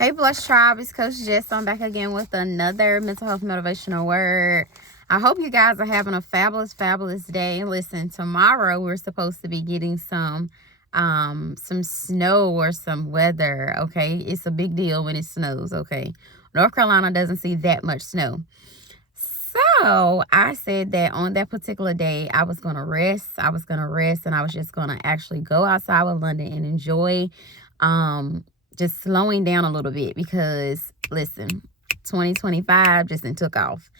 Hey, Blush Tribe, it's Coach Jess. I'm back again with another mental health motivational word. I hope you guys are having a fabulous, fabulous day. Listen, tomorrow we're supposed to be getting some snow or some weather, okay? It's a big deal when it snows, okay? North Carolina doesn't see that much snow. So I said that on that particular day, I was going to rest. And I was just going to actually go outside with London and enjoy just slowing down a little bit because, listen, 2025 just took off.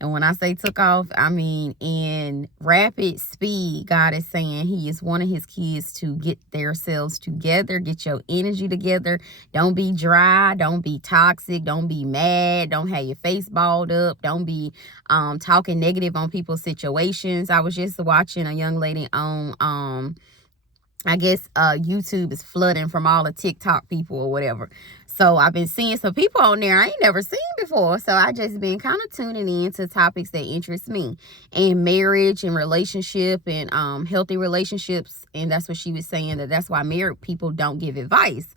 And when I say took off, I mean in rapid speed. God is saying he is wanting his kids to get themselves together, get your energy together. Don't be dry. Don't be toxic. Don't be mad. Don't have your face balled up. Don't be talking negative on people's situations. I was just watching a young lady on I guess YouTube is flooding from all the TikTok people or whatever. So I've been seeing some people on there I ain't never seen before. So I just been kind of tuning in to topics that interest me, and marriage and relationship and healthy relationships. And that's what she was saying, that's why married people don't give advice.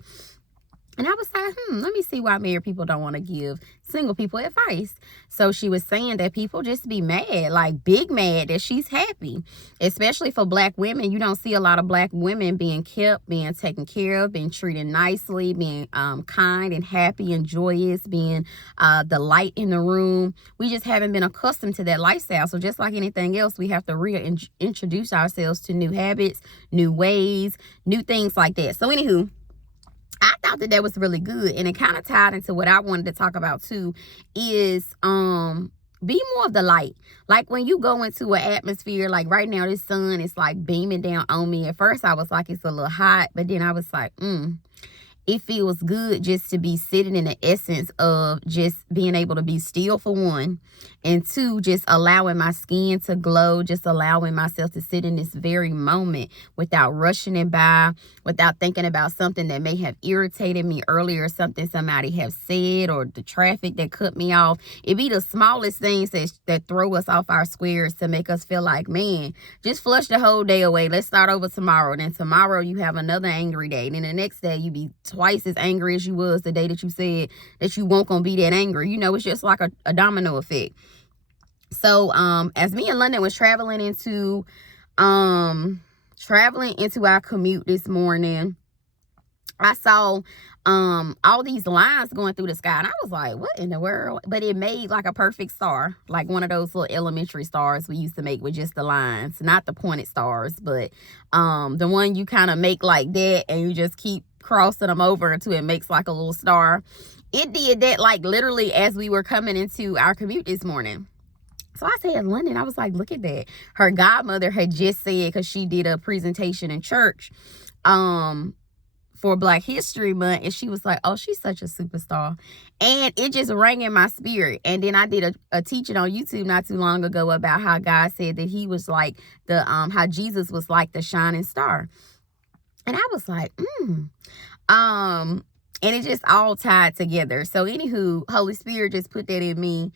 And I was like, let me see why married people don't want to give single people advice. So she was saying that people just be mad, like big mad that she's happy. Especially for black women. You don't see a lot of black women being kept, being taken care of, being treated nicely, being kind and happy and joyous, being the light in the room. We just haven't been accustomed to that lifestyle. So just like anything else, we have to reintroduce ourselves to new habits, new ways, new things like that. So anywho, I thought that was really good, and it kind of tied into what I wanted to talk about too, is be more of the light. Like when you go into an atmosphere, like right now this sun is like beaming down on me. At first I was like, it's a little hot, but then I was like, it feels good just to be sitting in the essence of just being able to be still, for one, and two, just allowing my skin to glow, just allowing myself to sit in this very moment without rushing it by, without thinking about something that may have irritated me earlier, something somebody have said, or the traffic that cut me off. It be the smallest things that throw us off our squares to make us feel like, man, just flush the whole day away. Let's start over tomorrow. Then tomorrow you have another angry day. Then the next day you be twice as angry as you was the day that you said that you weren't gonna be that angry. You know, it's just like a domino effect. So as me and London was traveling into our commute this morning, I saw all these lines going through the sky, and I was like, what in the world? But it made like a perfect star, like one of those little elementary stars we used to make with just the lines, not the pointed stars, but the one you kind of make like that and you just keep crossing them over until it makes like a little star. It did that like literally as we were coming into our commute this morning. So I said, London, I was like, look at that. Her godmother had just said, because she did a presentation in church for Black History Month, and she was like, oh, she's such a superstar. And it just rang in my spirit. And then I did a teaching on YouTube not too long ago about how God said that he was like how Jesus was like the shining star. And I was like, and it just all tied together. So anywho, Holy Spirit just put that in me.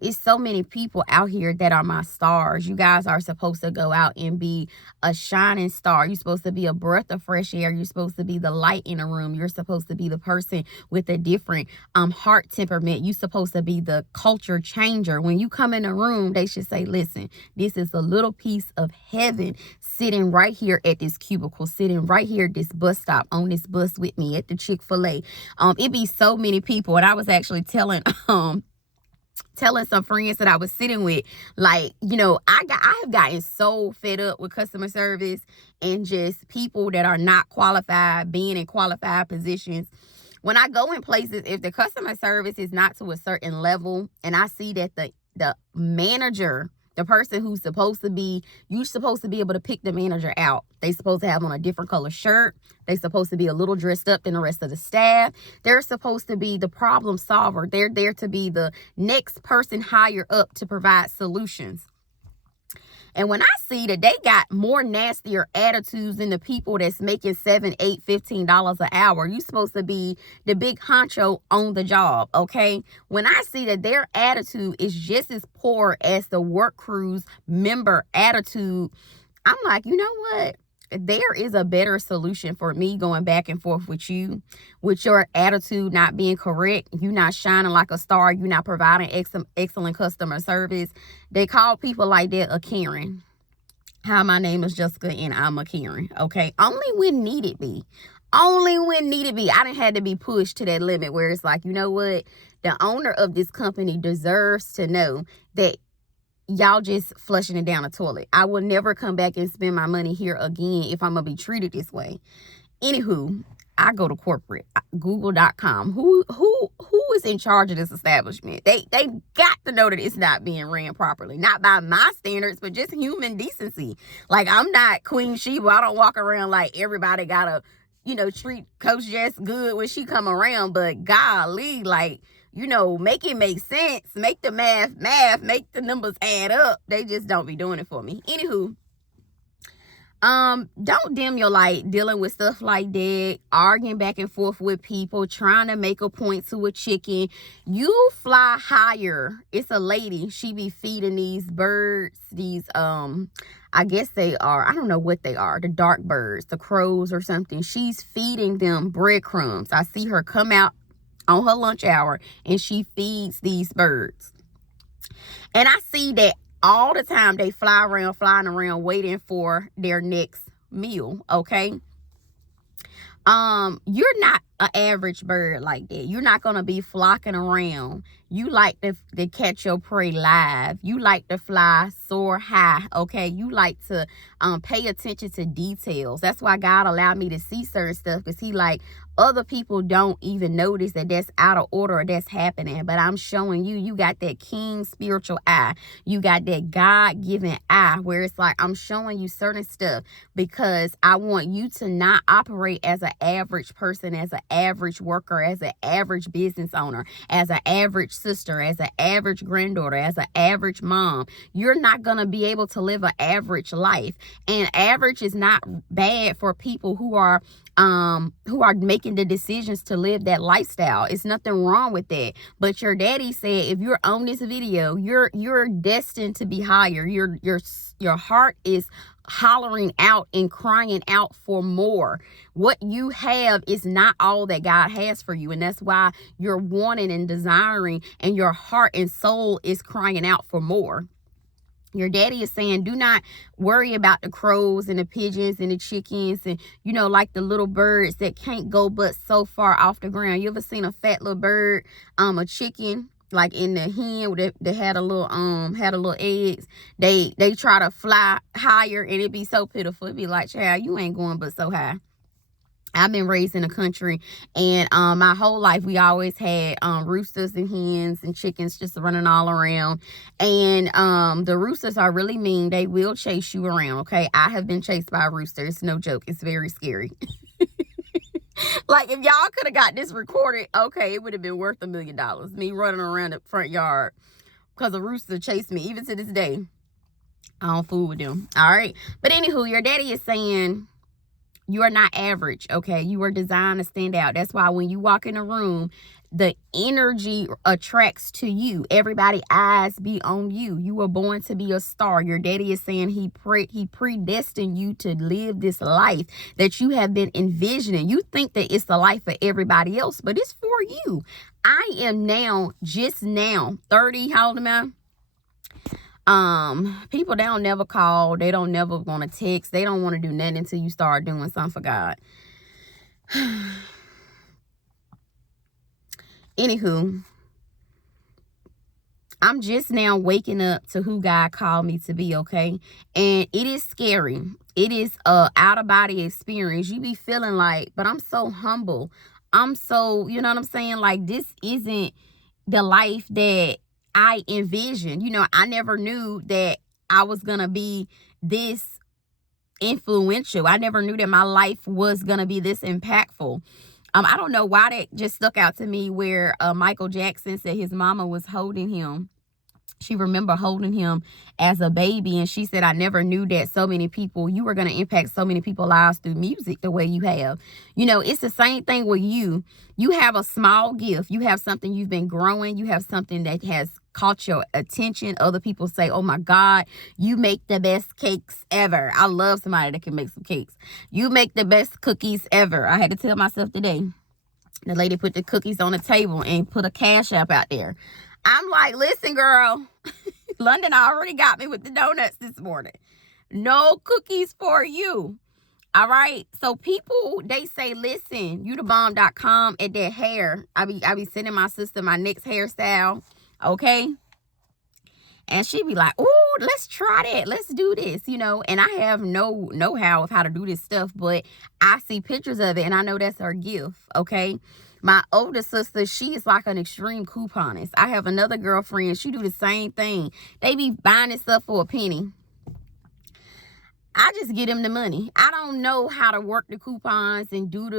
It's so many people out here that are my stars. You guys are supposed to go out and be a shining star. You're supposed to be a breath of fresh air. You're supposed to be the light in a room. You're supposed to be the person with a different heart temperament. You're supposed to be the culture changer. When you come in a room, they should say, listen, this is a little piece of heaven sitting right here at this cubicle, sitting right here at this bus stop, on this bus with me at the Chick-fil-A. It be so many people. And I was actually telling some friends that I was sitting with, like, you know, I have gotten so fed up with customer service and just people that are not qualified being in qualified positions. When I go in places, if the customer service is not to a certain level, and I see that the manager, the person who's supposed to be, you're supposed to be able to pick the manager out. They supposed to have on a different color shirt. They supposed to be a little dressed up than the rest of the staff. They're supposed to be the problem solver. They're there to be the next person higher up to provide solutions. And when I see that they got more nastier attitudes than the people that's making $7, $8, $15 an hour, you supposed to be the big honcho on the job, okay? When I see that their attitude is just as poor as the work crew's member attitude, I'm like, you know what? there is a better solution for me going back and forth with you, with your attitude not being correct, you not shining like a star, you not providing excellent customer service. They call people like that a Karen. Hi, my name is Jessica and I'm a Karen. Okay, only when needed be. Only when needed be. I didn't have to be pushed to that limit where it's like, you know what? The owner of this company deserves to know that y'all just flushing it down the toilet. I will never come back and spend my money here again if I'm going to be treated this way. Anywho, I go to corporate, google.com. Who is in charge of this establishment? They got to know that it's not being ran properly. Not by my standards, but just human decency. Like, I'm not Queen Sheba. I don't walk around like everybody got to, you know, treat Coach Jess good when she come around. But golly, like, you know, make it make sense. Make the math, make the numbers add up. They just don't be doing it for me. Anywho, don't dim your light dealing with stuff like that, arguing back and forth with people, trying to make a point to a chicken. You fly higher. It's a lady. She be feeding these birds, these, I guess they are, I don't know what they are, the dark birds, the crows or something. She's feeding them breadcrumbs. I see her come out on her lunch hour and she feeds these birds. And I see that all the time they flying around waiting for their next meal. Okay. You're not an average bird like that. You're not gonna be flocking around. You like to catch your prey live. You like to fly, soar high. Okay, you like to pay attention to details. That's why God allowed me to see certain stuff, because he like, other people don't even notice that that's out of order or that's happening. But I'm showing you, you got that king spiritual eye. You got that God-given eye where it's like, I'm showing you certain stuff because I want you to not operate as an average person, as an average worker, as an average business owner, as an average sister, as an average granddaughter, as an average mom. You're not going to be able to live an average life. And average is not bad for people who are making the decisions to live that lifestyle. It's nothing wrong with that. But your daddy said, if you're on this video, you're destined to be higher. Your heart is hollering out and crying out for more. What you have is not all that God has for you. And that's why you're wanting and desiring, and your heart and soul is crying out for more. Your daddy is saying, do not worry about the crows and the pigeons and the chickens and, you know, like the little birds that can't go but so far off the ground. You ever seen a fat little bird, a chicken, like in the hen that had a little eggs? They try to fly higher and it'd be so pitiful. It'd be like, child, you ain't going but so high. I've been raised in the country, and my whole life we always had roosters and hens and chickens just running all around. And the roosters are really mean. They will chase you around, okay? I have been chased by roosters. No joke. It's very scary. Like, if y'all could have got this recorded, okay, it would have been worth $1 million. Me running around the front yard because a rooster chased me. Even to this day, I don't fool with them. All right? But anywho, your daddy is saying, you are not average, okay? You are designed to stand out. That's why when you walk in a room, the energy attracts to you. Everybody's eyes be on you. You were born to be a star. Your daddy is saying he predestined you to live this life that you have been envisioning. You think that it's the life for everybody else, but it's for you. I am just now 30. How old am I? People, they don't never call, they don't never want to text, they don't want to do nothing until you start doing something for God. Anywho, I'm just now waking up to who God called me to be, okay? And it is scary. It is a out-of-body experience. You be feeling like, but I'm so humble. I'm so, you know what I'm saying? Like, this isn't the life that I envisioned. You know, I never knew that I was going to be this influential. I never knew that my life was going to be this impactful. I don't know why that just stuck out to me where Michael Jackson said his mama was holding him. She remembered holding him as a baby. And she said, I never knew that so many people, you were going to impact so many people's lives through music the way you have. You know, it's the same thing with you. You have a small gift. You have something you've been growing. You have something that has caught your attention. Other people say, oh my God, you make the best cakes ever. I love somebody that can make some cakes. You make the best cookies ever. I had to tell myself today. The lady put the cookies on the table and put a Cash App out there. I'm like, listen, girl, London already got me with the donuts this morning. No cookies for you. All right. So people, they say, listen, youdabomb.com at that hair. I be sending my sister my next hairstyle. Okay. And she be like, ooh, let's try that. Let's do this, you know. And I have no know-how of how to do this stuff, but I see pictures of it and I know that's her gift. Okay. My older sister, she is like an extreme couponist. I have another girlfriend. She do the same thing. They be buying this stuff for a penny. I just get them the money. I don't know how to work the coupons and do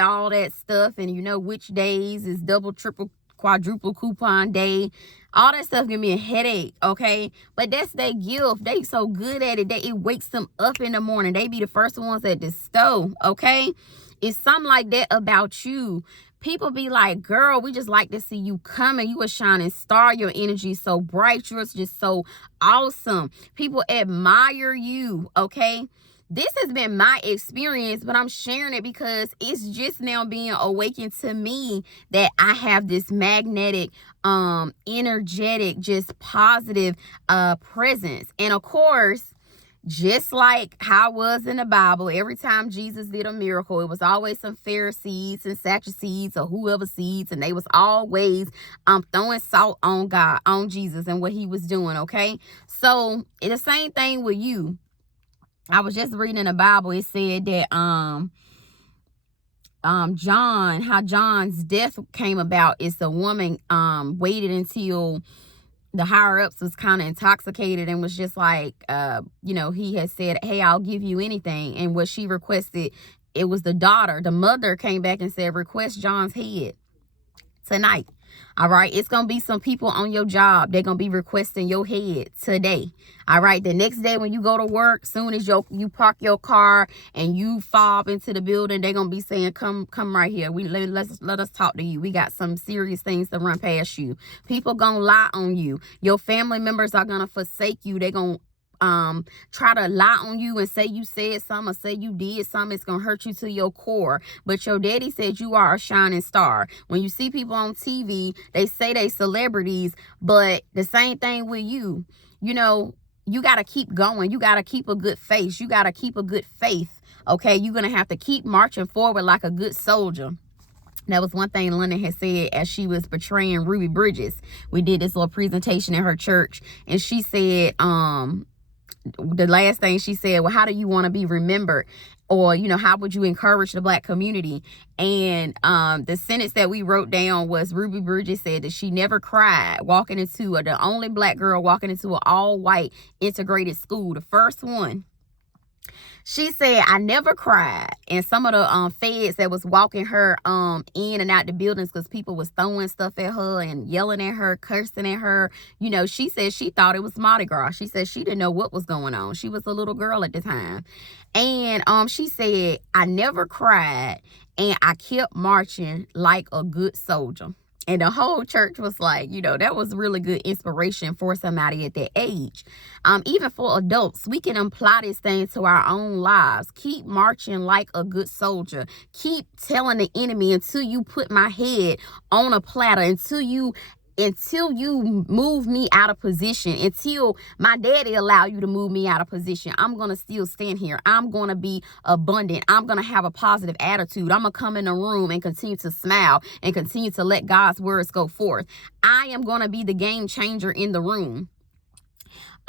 all that stuff. And you know which days is double, triple, quadruple coupon day. All that stuff give me a headache, okay? But that's their gift. They so good at it that it wakes them up in the morning. They be the first ones at the stove, okay? It's something like that about you. People be like, girl, we just like to see you coming. You a shining star. Your energy is so bright. You're just so awesome. People admire you, okay? This has been my experience, but I'm sharing it because it's just now being awakened to me that I have this magnetic, energetic, just positive presence. And of course, just like how it was in the Bible, every time Jesus did a miracle, it was always some Pharisees and Sadducees or whoever seeds, and they was always throwing salt on God, on Jesus and what he was doing, okay? So it's the same thing with you. I was just reading in the Bible, it said that John's death came about is the woman waited until the higher ups was kind of intoxicated and was just like, you know, he had said, hey, I'll give you anything. And what she requested, it was the daughter. The mother came back and said, request John's head tonight. All right. It's going to be some people on your job. They're going to be requesting your head today. All right. The next day when you go to work, soon as you park your car and you fob into the building, they're going to be saying, come right here. Let us talk to you. We got some serious things to run past you. People going to lie on you. Your family members are going to forsake you. They're going to try to lie on you and say you said something or say you did something. It's gonna hurt you to your core. But your daddy said you are a shining star. When you see people on TV, they say they celebrities, but the same thing with you. You know, you got to keep going. You got to keep a good face. You got to keep a good faith. Okay, you're gonna have to keep marching forward like a good soldier. That was one thing London had said as she was portraying Ruby Bridges. We did this little presentation in her church, and she said, the last thing she said, well, how do you want to be remembered? Or, you know, how would you encourage the Black community? And the sentence that we wrote down was Ruby Bridges said that she never cried walking into, or the only Black girl walking into an all-white integrated school, the first one. She said, I never cried. And some of the feds that was walking her in and out the buildings because people was throwing stuff at her and yelling at her, cursing at her. You know, she said she thought it was Mardi Gras. She said she didn't know what was going on. She was a little girl at the time. And she said, I never cried and I kept marching like a good soldier. And the whole church was like, you know, that was really good inspiration for somebody at that age. Even for adults, we can apply this thing to our own lives. Keep marching like a good soldier. Keep telling the enemy until you put my head on a platter, until you move me out of position, until my daddy allow you to move me out of position. I'm going to still stand here. I'm going to be abundant. I'm going to have a positive attitude. I'm going to come in the room and continue to smile and continue to let God's words go forth. I am going to be the game changer in the room.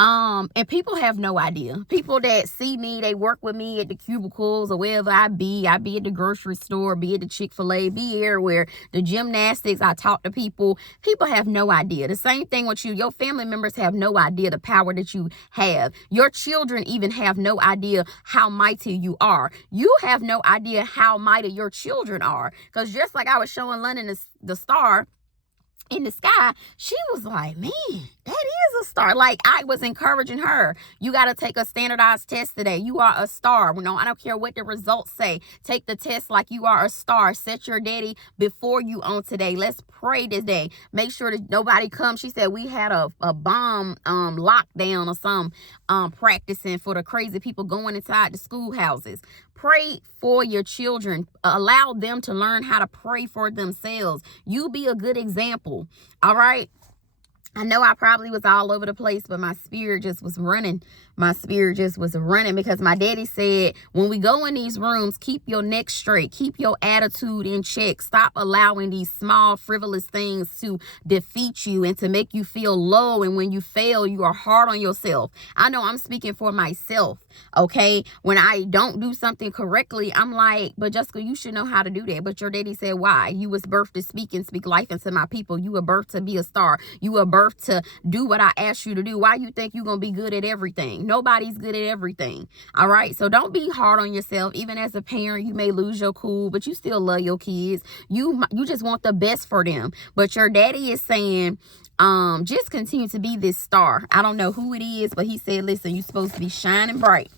And people have no idea. People that see me, they work with me at the cubicles or wherever I be at the grocery store, be at the Chick-fil-A, be everywhere, the gymnastics, I talk to people. People have no idea. The same thing with you. Your family members have no idea the power that you have. Your children even have no idea how mighty you are. You have no idea how mighty your children are. Because just like I was showing London the star, in the sky, she was like, man, that is a star. Like, I was encouraging her. You got to take a standardized test today. You are a star. No, I don't care what the results say. Take the test like you are a star. Set your daddy before you on today. Let's pray today. Make sure that nobody comes. She said we had a bomb lockdown or some practicing for the crazy people going inside the schoolhouses. Pray for your children. Allow them to learn how to pray for themselves. You be a good example. All right. I know I probably was all over the place, but my spirit just was running. My spirit just was running because my daddy said, when we go in these rooms, keep your neck straight. Keep your attitude in check. Stop allowing these small, frivolous things to defeat you and to make you feel low. And when you fail, you are hard on yourself. I know I'm speaking for myself. Okay. When I don't do something correctly, I'm like, but Jessica, you should know how to do that. But your daddy said, why? You was birthed to speak and speak life into my people. You were birthed to be a star. You were birthed to do what I asked you to do. Why you think you're going to be good at everything? Nobody's good at everything. All right. So don't be hard on yourself. Even as a parent, you may lose your cool, but you still love your kids. You just want the best for them. But your daddy is saying, just continue to be this star. I don't know who it is, but he said, listen, you're supposed to be shining bright.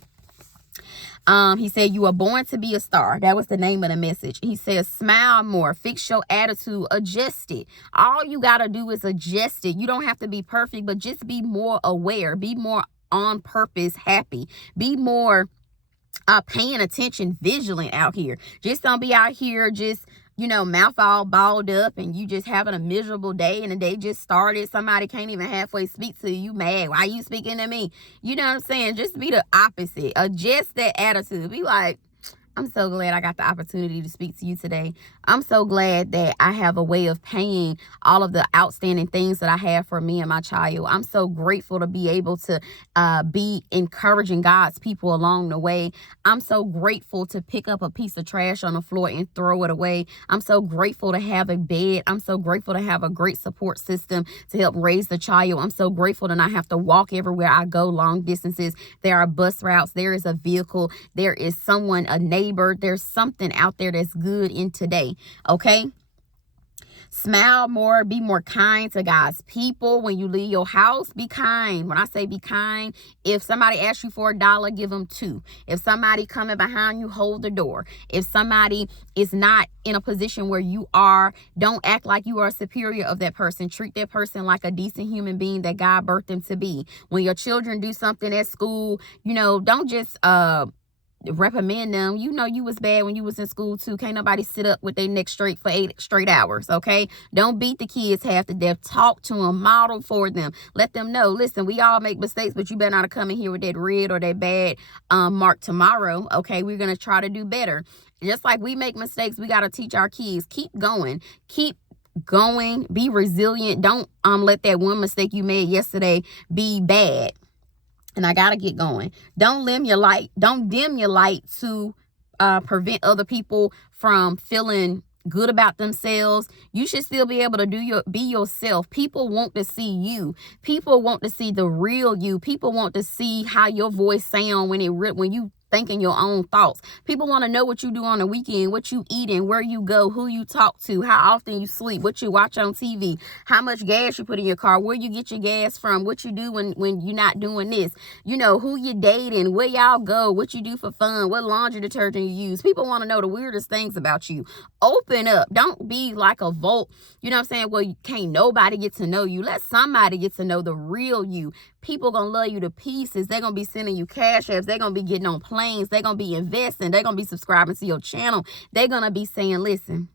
He said, you are born to be a star. That was the name of the message. He says, smile more, fix your attitude, adjust it. All you got to do is adjust it. You don't have to be perfect, but just be more aware, be more on purpose, happy, be more paying attention, vigilant out here. Just don't be out here just, mouth all balled up and you just having a miserable day and the day just started. Somebody can't even halfway speak to you. You mad. Why you speaking to me? You know what I'm saying? Just be the opposite. Adjust that attitude. Be like, I'm so glad I got the opportunity to speak to you today. I'm so glad that I have a way of paying all of the outstanding things that I have for me and my child. I'm so grateful to be able to be encouraging God's people along the way. I'm so grateful to pick up a piece of trash on the floor and throw it away. I'm so grateful to have a bed. I'm so grateful to have a great support system to help raise the child. I'm so grateful to not have to walk everywhere I go long distances. There are bus routes. There is a vehicle. There is someone, a neighbor. There's something out there that's good in today. Okay. Smile more, be more kind to God's people. When you leave your house, be kind. When I say be kind, if somebody asks you for $1, give them $2. If somebody coming behind you, hold the door. If somebody is not in a position where you are, don't act like you are superior of that person. Treat that person like a decent human being that God birthed them to be. When your children do something at school, don't just reprimand them. You was bad when you was in school too. Can't nobody sit up with their neck straight for 8 straight hours. Okay. Don't beat the kids half to death. Talk to them, model for them. Let them know, listen, we all make mistakes, but you better not come in here with that red or that bad mark tomorrow. Okay. We're going to try to do better. Just like we make mistakes, we got to teach our kids. Keep going. Keep going. Be resilient. Don't let that one mistake you made yesterday be bad. And I got to get going. Don't dim your light. Don't dim your light to prevent other people from feeling good about themselves. You should still be able to be yourself. People want to see you. People want to see the real you. People want to see how your voice sound when you thinking your own thoughts. People want to know what you do on the weekend, what you eat and where you go, who you talk to, how often you sleep, what you watch on TV, how much gas you put in your car, where you get your gas from, what you do when you're not doing this, who you dating, where y'all go, what you do for fun, what laundry detergent you use. People want to know the weirdest things about you. Open up. Don't be like a vault. You know what I'm saying? Well, can't nobody get to know you. Let somebody get to know the real you. People gonna love you to pieces. They're gonna be sending you cash apps. They're gonna be getting on planes. They're gonna be investing. They're gonna be subscribing to your channel. They're gonna be saying, listen,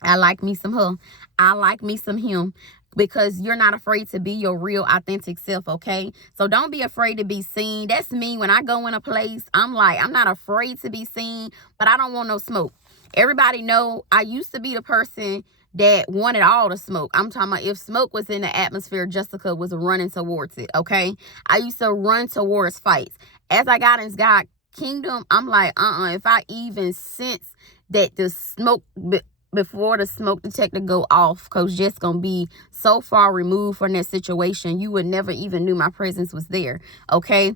I like me some her. I like me some him. Because you're not afraid to be your real authentic self. Okay. So don't be afraid to be seen. That's me. When I go in a place, I'm not afraid to be seen, but I don't want no smoke. Everybody know I used to be the person that wanted all the smoke. I'm talking about if smoke was in the atmosphere, Jessica was running towards it. Okay. I used to run towards fights. As I got in God's kingdom, I'm like, if I even sense that the smoke, before the smoke detector go off, Coach Jess gonna be so far removed from that situation, you would never even knew my presence was there. Okay.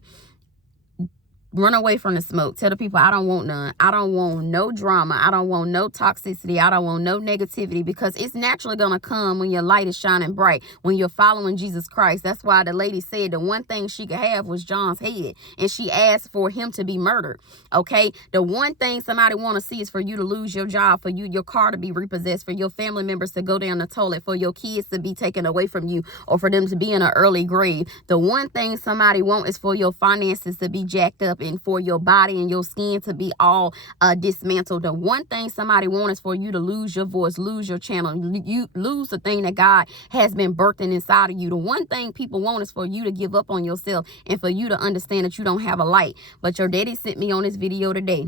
Run away from the smoke. Tell the people, I don't want none. I don't want no drama. I don't want no toxicity. I don't want no negativity, because it's naturally going to come when your light is shining bright, when you're following Jesus Christ. That's why the lady said the one thing she could have was John's head, and she asked for him to be murdered. Okay? The one thing somebody want to see is for you to lose your job, for your car to be repossessed, for your family members to go down the toilet, for your kids to be taken away from you, or for them to be in an early grave. The one thing somebody want is for your finances to be jacked up, and for your body and your skin to be all dismantled. The one thing somebody wants is for you to lose your voice, lose your channel, you lose the thing that God has been birthing inside of you. The one thing people want is for you to give up on yourself, and for you to understand that you don't have a light. But your daddy sent me on this video today.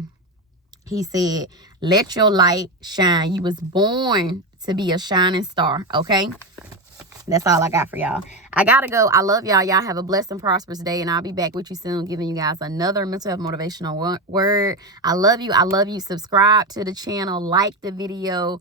He said, let your light shine. You was born to be a shining star. Okay? That's all I got for y'all. I gotta go. I love y'all. Y'all have a blessed and prosperous day, and I'll be back with you soon, giving you guys another mental health motivational word. I love you. I love you. Subscribe to the channel, like the video,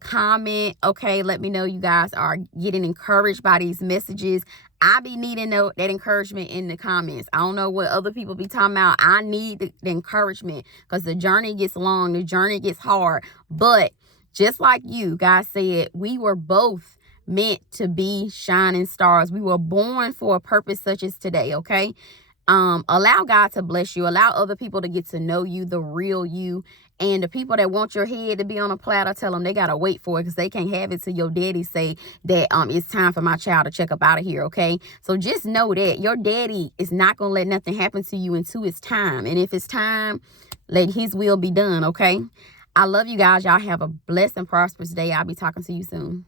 comment. Okay, let me know you guys are getting encouraged by these messages. I be needing that encouragement in the comments. I don't know what other people be talking about. I need the encouragement, because the journey gets long, the journey gets hard. But just like you guys said, we were both meant to be shining stars. We were born for a purpose such as today. Okay? Allow God to bless you. Allow other people to get to know you, the real you. And the people that want your head to be on a platter, tell them they got to wait for it, because they can't have it till your daddy say that it's time for my child to check up out of here, okay? So just know that your daddy is not going to let nothing happen to you until it's time. And if it's time, let his will be done, okay? I love you guys. Y'all have a blessed and prosperous day. I'll be talking to you soon.